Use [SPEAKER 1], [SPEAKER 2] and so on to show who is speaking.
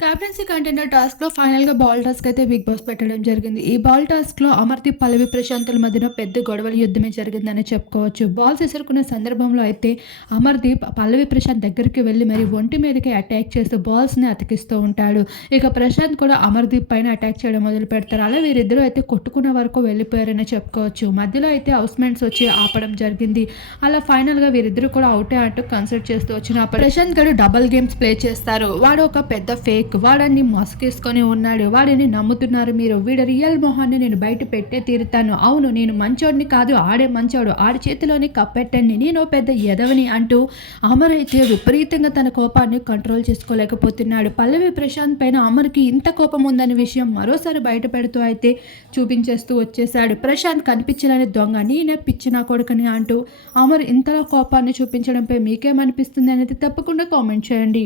[SPEAKER 1] Captaincy container టాస్క్లో ఫైనల్గా ball task అయితే బిగ్ బాస్ పెట్టడం జరిగింది. ఈ బాల్ టాస్క్లో అమర్దీప్ పల్లవి ప్రశాంతుల మధ్యన పెద్ద గొడవల యుద్ధమే జరిగిందని చెప్పుకోవచ్చు. బాల్స్ ఎసురుకున్న సందర్భంలో అయితే అమర్దీప్ పల్లవి ప్రశాంత్ దగ్గరికి వెళ్ళి మరి ఒంటి మీదకి అటాక్ చేస్తూ బాల్స్ని అతికిస్తూ ఉంటాడు. ఇక ప్రశాంత్ కూడా అమర్దీప్ పైన అటాక్ చేయడం మొదలు పెడతారు. అలా వీరిద్దరూ అయితే కొట్టుకున్న వరకు వెళ్ళిపోయారని చెప్పుకోవచ్చు. మధ్యలో అయితే హౌస్ మేట్స్ వచ్చి ఆపడం జరిగింది. అలా ఫైనల్గా వీరిద్దరూ కూడా అవుటే అంటూ కన్సల్ట్ చేస్తూ వచ్చిన ప్రశాంత్ గారు డబల్ గేమ్స్ ప్లే చేస్తారు. వాడు ఒక పెద్ద ఫేక్ వాడన్ని మసుకేసుకొని ఉన్నాడు. వాడిని నమ్ముతున్నారు మీరు. వీడి రియల్ మొహాన్ని నేను బయట పెట్టే తీరుతాను. అవును నేను మంచోడిని కాదు ఆడే మంచోడు. ఆడి చేతిలోని కప్పెట్టండి నేను పెద్ద ఎదవని అంటూ అమర్ అయితే విపరీతంగా తన కోపాన్ని కంట్రోల్ చేసుకోలేకపోతున్నాడు. పల్లవి ప్రశాంత్ పైన అమర్కి ఇంత కోపం ఉందనే విషయం మరోసారి బయట పెడుతూ అయితే చూపించేస్తూ వచ్చేసాడు ప్రశాంత్ కనిపించలేని దొంగ నేనే పిచ్చి నా కొడుకని అంటూ అమర్ ఇంతలా కోపాన్ని చూపించడంపై మీకేమనిపిస్తుంది అనేది తప్పకుండా కామెంట్ చేయండి.